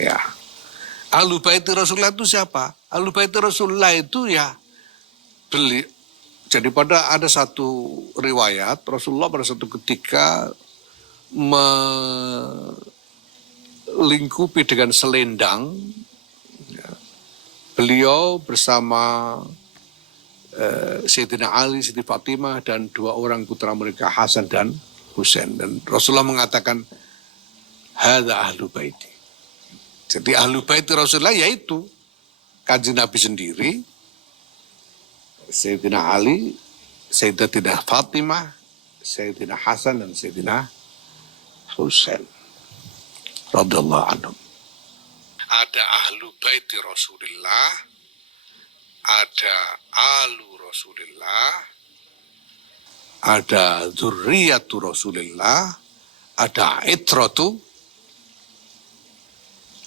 Ya. Ahlul Bait Rasulullah itu siapa? Ahlul Bait Rasulullah itu ya jadi ada satu riwayat Rasulullah pada satu ketika melingkupi dengan selendang, ya, beliau bersama Sayyidina Ali, Siti Fatimah dan dua orang putra mereka Hasan dan Husain, dan Rasulullah mengatakan hadza ahlu baiti. Jadi ahlu bait Rasulullah yaitu Kanjeng Nabi sendiri, Sayyidina Ali, Sayyidatina Fatimah, Sayyidina Hasan dan Sayyidina Husain radhiyallahu anhum. Ada ahlu bait Rasulullah, ada alu Rasulullah, ada dzurriyyatu Rasulullah, ada itratu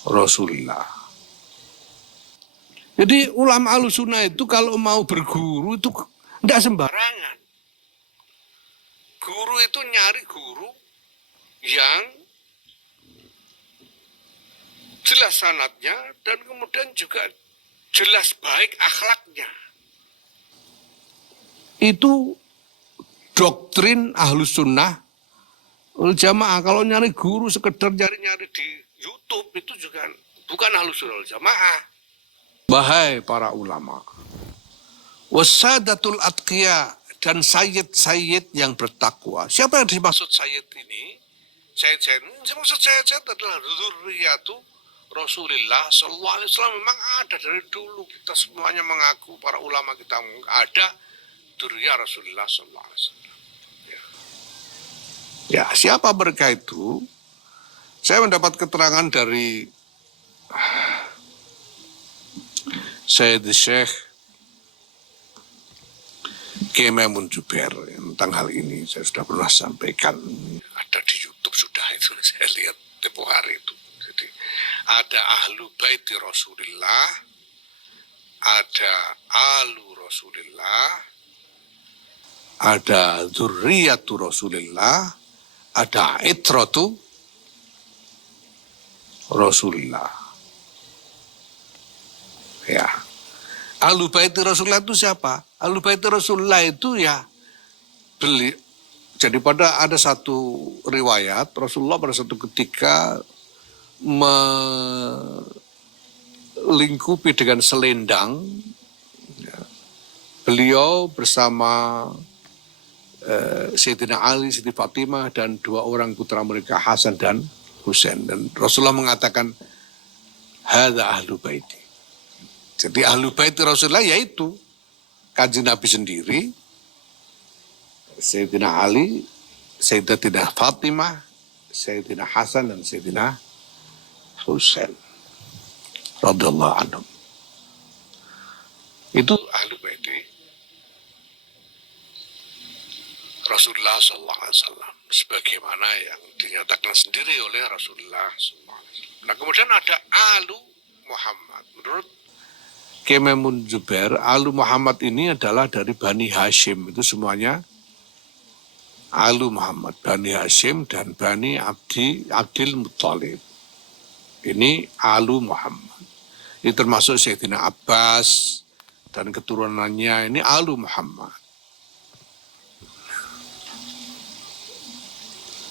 Rasulullah. Jadi ulama Ahlussunnah itu kalau mau berguru itu tidak sembarangan. Guru itu nyari guru yang jelas sanadnya dan kemudian juga jelas baik akhlaknya. Itu doktrin Ahlussunnah wal Jamaah. Kalau nyari guru sekedar nyari di YouTube itu juga bukan Ahlussunnah wal Jamaah. Bahai para ulama. Wasadatul atqiya, dan sayyid-sayyid yang bertakwa. Siapa yang dimaksud sayyid ini? Sayyid maksud sayyid adalah dzurriyyatu Rasulullah sallallahu alaihi wasallam. Memang ada dari dulu, kita semuanya mengaku, para ulama kita ada dzurriyyah Rasulullah sallallahu alaihi wasallam. Ya, siapa mereka itu? Saya mendapat keterangan dari Sayyid Syekh Kiai Maimun Zubair tentang hal ini. Saya sudah pernah sampaikan, ada di YouTube sudah itu, saya lihat tempo hari itu. Jadi ada ahlu bait Rasulullah, ada alu Rasulullah, ada dzurriyyatu Rasulullah, ada itratu Rasulullah. Ya. Ahlul Bait Rasulullah itu siapa? Ahlul Bait Rasulullah itu ya jadi ada satu riwayat Rasulullah pada satu ketika melingkupi dengan selendang, ya, beliau bersama Sayyidina Ali, Siti Fatimah dan dua orang putra mereka Hasan dan Husain, dan Rasulullah mengatakan hadza ahlu baiti. Jadi ahlu bait Rasulullah yaitu Kanjeng Nabi sendiri, Sayyidina Ali, Sayyidatina Fatimah, Sayyidina Hasan dan Sayyidina Husain radhiyallahu anhum. Itu ahlu bait Rasulullah sallallahu alaihi wasallam sebagaimana yang dinyatakan sendiri oleh Rasulullah sallallahu alaihi wasallam. Nah, kemudian ada alu Muhammad. Menurut Kiai Maimun Zubair, alu Muhammad ini adalah dari Bani Hashim. Itu semuanya alu Muhammad, Bani Hashim dan Bani Abdil Muttalib. Ini alu Muhammad. Ini termasuk Sayyidina Abbas dan keturunannya, ini alu Muhammad.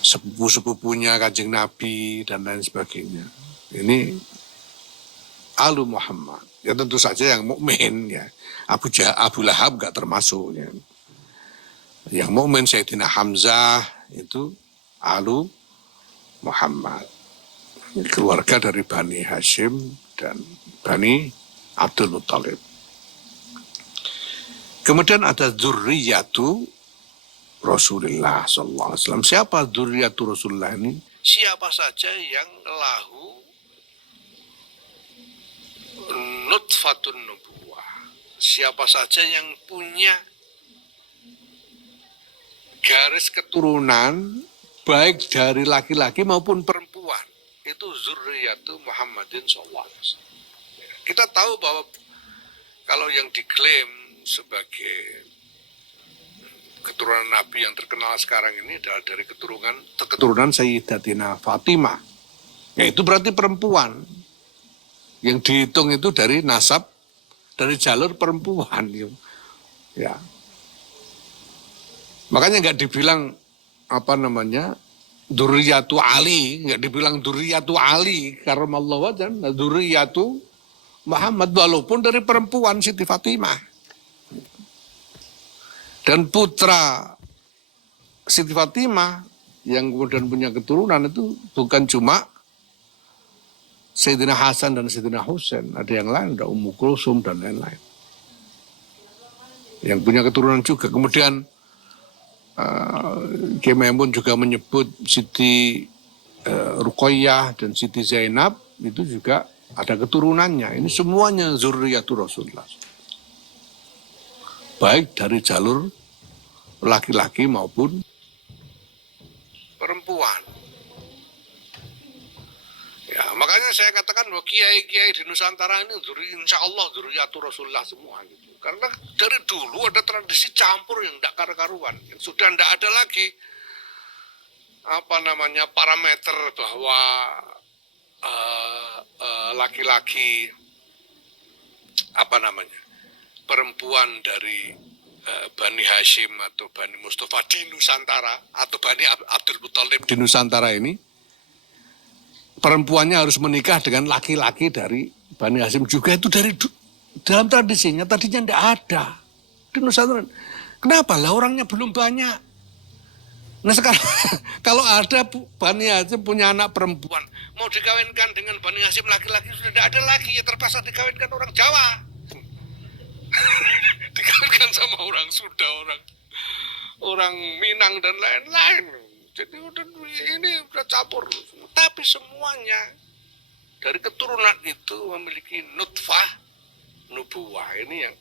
Sepupu-sepupunya Kanjeng Nabi dan lain sebagainya. Ini alu Muhammad. Ya tentu saja yang mukmin, ya. Abu Lahab enggak termasuk, ya. Yang mukmin Sayyidina Hamzah itu alu Muhammad. Keluarga dari Bani Hashim dan Bani Abdul Muttalib. Kemudian ada dzurriyyatu Rasulullah sallallahu alaihi wasallam. Siapa dzurriyyatu Rasulullah ini? Siapa saja yang lahu nutfatun nubuwah. Siapa saja yang punya garis keturunan baik dari laki-laki maupun perempuan, itu dzurriyyatu Muhammadin sallallahu alaihi wasallam. Kita tahu bahwa kalau yang diklaim sebagai keturunan Nabi yang terkenal sekarang ini adalah dari keturunan Sayyidatina Fatimah. Ya, itu berarti perempuan. Yang dihitung itu dari nasab, dari jalur perempuan. Ya. Makanya nggak dibilang Dzurriyyatu Ali, nggak dibilang Dzurriyyatu Ali, karamallahu wajhan, Dzurriyyatu Muhammad, walaupun dari perempuan Siti Fatimah. Dan putra Siti Fatimah yang kemudian punya keturunan itu bukan cuma Sayyidina Hasan dan Sayyidina Husain, ada yang lain, ada Ummu Kulsum dan lain-lain. Yang punya keturunan juga. Kemudian Kiai Maimun juga menyebut Siti Ruqayyah dan Siti Zainab itu juga ada keturunannya. Ini semuanya Dzurriyyatur Rasulullah. Baik dari jalur laki-laki maupun perempuan. Ya, makanya saya katakan bahwa kiai-kiai di Nusantara ini insya Allah Dzurriyyatur Rasulullah semua gitu. Karena dari dulu ada tradisi campur yang tidak karu-karuan. Sudah tidak ada lagi parameter bahwa laki-laki perempuan dari Bani Hashim atau Bani Mustafa di Nusantara atau Bani Abdul Muthalib di Nusantara ini, perempuannya harus menikah dengan laki-laki dari Bani Hashim juga. Itu dari dalam tradisinya tadinya tidak ada di Nusantara. Kenapa lah, orangnya belum banyak. Nah sekarang kalau ada Bani Hashim punya anak perempuan, mau dikawinkan dengan Bani Hashim laki-laki sudah tidak ada lagi, ya terpaksa dikawinkan orang Jawa. Dikawinkan sama orang Sunda, orang Minang dan lain-lain. Jadi ini udah campur. Tapi semuanya dari keturunan itu memiliki nutfah nubuwah. Ini yang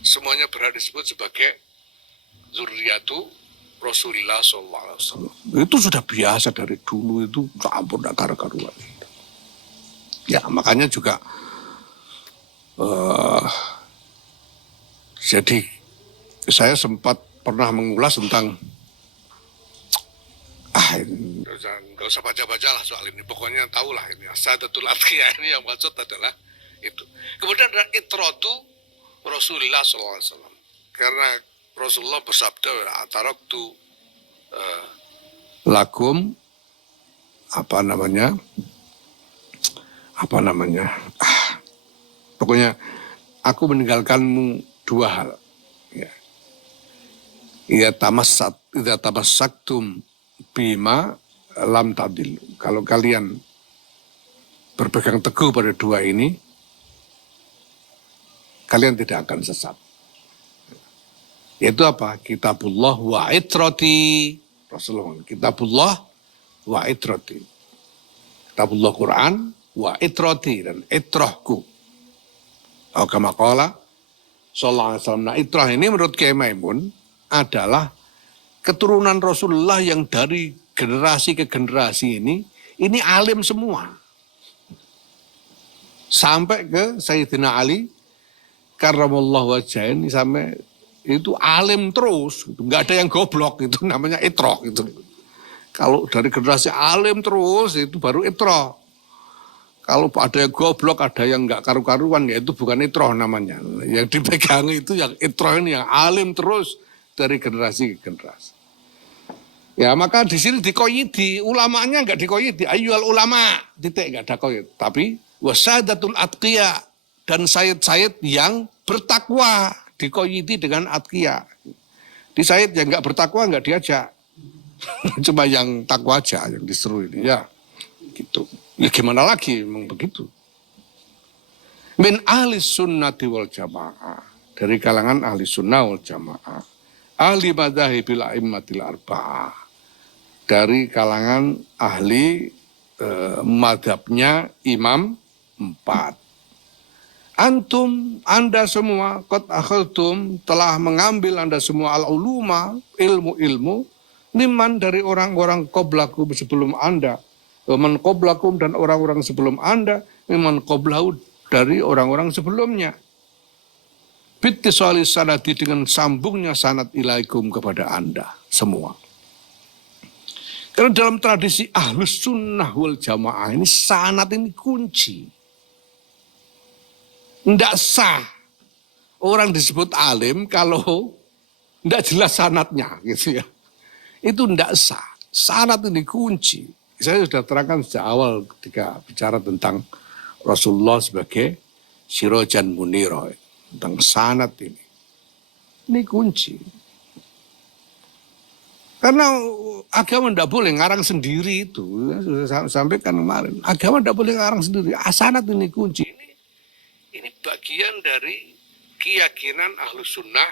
semuanya berada disebut sebagai Dzurriyyatu Rasulullah SAW. Itu sudah biasa dari dulu, itu campur karu-karuan. Ya makanya juga jadi saya sempat pernah mengulas tentang nggak usah baca-baca lah soal ini, pokoknya tahulah ini Sadatul Atqiyah ini yang maksud adalah itu. Kemudian ada itratu Rasulullah SAW, karena Rasulullah bersabda ataraktu lakum pokoknya aku meninggalkanmu dua hal. Ya. Idza tamassaktum bima lam tadil. Kalau kalian berpegang teguh pada dua ini, kalian tidak akan sesat. Yaitu apa? Kitabullah wa itrati. Rasulullah. Kitabullah wa itrati. Kitabullah Quran wa itrati, dan itrahku. Kama qala sallallahu alaihi wasallam. Nah, itrah ini menurut Kiai Maimun adalah keturunan Rasulullah yang dari generasi ke generasi ini alim semua. Sampai ke Sayyidina Ali karramallahu wajhah ini sampai itu alim terus, nggak ada yang goblok, itu namanya itrah gitu. Kalau dari generasi alim terus itu baru itrah. Kalau ada yang goblok, ada yang nggak karu-karuan, ya itu bukan itrah namanya. Yang dipegang itu yang itrah ini, yang alim terus dari generasi ke generasi. Ya maka di sini dikoyidi, ulamanya nggak dikoyidi, ayyuhal ulama, titik, nggak ada koyid. Tapi wasadatul atqiyah, dan sayyid-sayyid yang bertakwa, dikoyidi dengan atqiyah. Di sayyid yang nggak bertakwa nggak diajak. Cuma yang takwa aja yang disuruh ini, ya gitu. Ya gimana lagi, memang begitu. Min ahli sunnati wal jamaah, dari kalangan ahli sunnah wal jamaah, ahli madhahibil a'immatil arba'ah, dari kalangan ahli madhabnya imam 4. Antum, anda semua, qad akhadtum, telah mengambil anda semua al-uluma, ilmu-ilmu, niman dari orang-orang qoblakum sebelum anda, man qoblakum, dan orang-orang sebelum anda, man qoblahu, dari orang-orang sebelumnya. Bittisali sanadi, dengan sambungnya sanad ilaikum kepada anda semua. Karena dalam tradisi ahlus sunnah wal jamaah ini sanad ini kunci. Tidak sah orang disebut alim kalau tidak jelas sanadnya gitu ya. Itu tidak sah. Sanad ini kunci. Saya sudah terangkan sejak awal ketika bicara tentang Rasulullah sebagai Sirajan Munira, tentang sanad ini. Ini kunci. Karena agama tidak boleh ngarang sendiri itu. Sudah sampaikan kemarin. Agama tidak boleh ngarang sendiri. Sanad ini kunci. Ini bagian dari keyakinan Ahlus Sunnah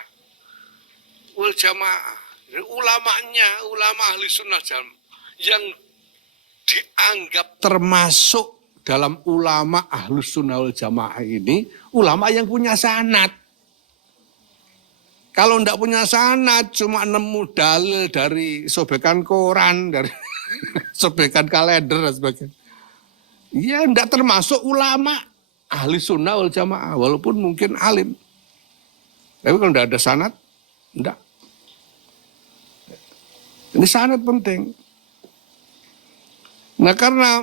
wal Jamaah. Ulamanya, ulama Ahli Sunnah yang dianggap termasuk dalam ulama Ahlus Sunnah wal Jamaah ini, ulama yang punya sanad. Kalau tidak punya sanad, cuma nemu dalil dari sobekan koran, dari sobekan kalender dan sebagainya. Ya tidak termasuk ulama Ahli Sunnah wal Jamaah, walaupun mungkin alim. Tapi kalau tidak ada sanad, tidak. Ini sangat penting. Nah karena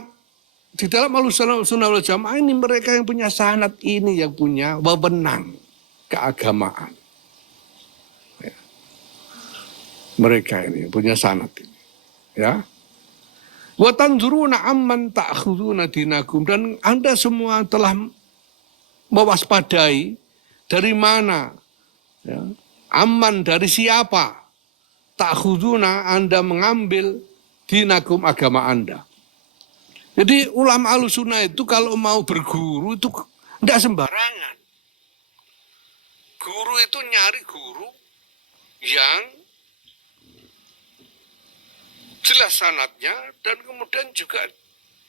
di dalam Ahlus Sunnah wal Jamaah ini mereka yang punya sanad ini yang punya wewenang keagamaan. Ya. Mereka ini punya sanad ini. Ya. Wa tanzuruna amman ta'khuduna dinakum, dan Anda semua telah mewaspadai dari mana, ya, amman dari siapa, ta'khuduna Anda mengambil dinakum agama Anda. Jadi ulama Ahlussunnah itu kalau mau berguru itu tidak sembarangan. Guru itu nyari guru yang jelas sanadnya dan kemudian juga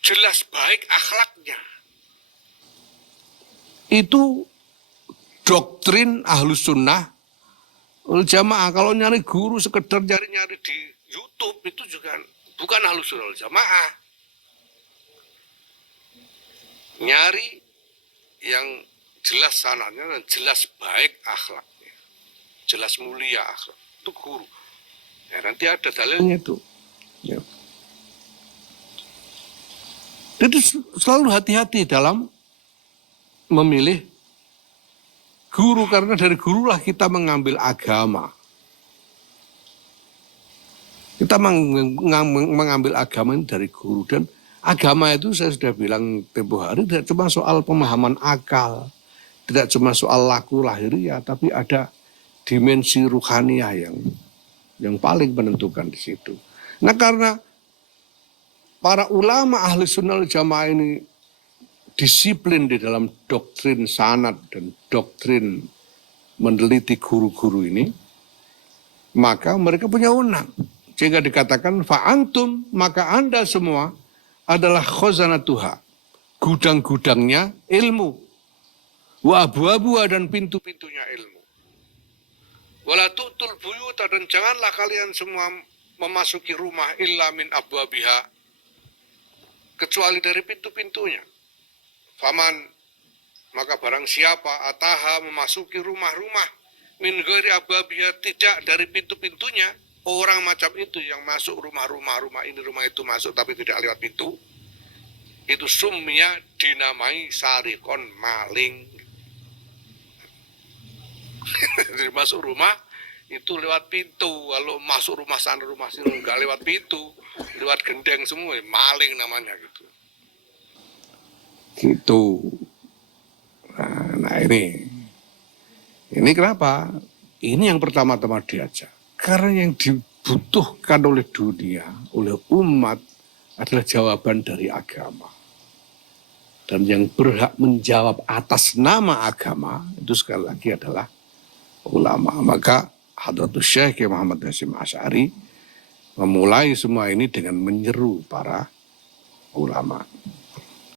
jelas baik akhlaknya. Itu doktrin Ahlussunnah wal Jamaah. Kalau nyari guru sekedar nyari-nyari di YouTube itu juga bukan Ahlus Sunnah wal Jamaah. Nyari yang jelas sanadnya dan jelas baik akhlaknya, jelas mulia akhlak, itu guru. Ya, nanti ada dalilnya itu. Ya. Jadi selalu hati-hati dalam memilih guru, karena dari gurulah kita mengambil agama. Kita mengambil agama ini dari guru, dan agama itu saya sudah bilang tempo hari tidak cuma soal pemahaman akal, tidak cuma soal laku lahiriah, tapi ada dimensi ruhaniah yang paling menentukan di situ. Nah karena para ulama Ahli Sunnah wal Jamaah ini disiplin di dalam doktrin sanad dan doktrin meneliti guru-guru ini, maka mereka punya wewenang. Sehingga dikatakan fa'antum, maka Anda semua adalah khazanatuha, gudang-gudangnya ilmu, wa abwabuha, dan pintu-pintunya ilmu. Wala tu'tul buyuta, dan janganlah kalian semua memasuki rumah illa min abwabiha, kecuali dari pintu-pintunya. Faman, maka barang siapa ataha, memasuki rumah-rumah min ghairi abwabiha, tidak dari pintu-pintunya, orang macam itu yang masuk rumah ini rumah itu masuk tapi tidak lewat pintu, itu sumnya dinamai sarikon, maling. Jadi masuk rumah itu lewat pintu, kalau masuk rumah sana rumah sini nggak lewat pintu, lewat gendeng semua, maling namanya gitu. Gitu. Nah ini kenapa? Ini yang pertama-tama diajak. Karena yang dibutuhkan oleh dunia, oleh umat adalah jawaban dari agama. Dan yang berhak menjawab atas nama agama itu sekali lagi adalah ulama. Maka Hadratus Syekh Muhammad Hasyim Asy'ari memulai semua ini dengan menyeru para ulama.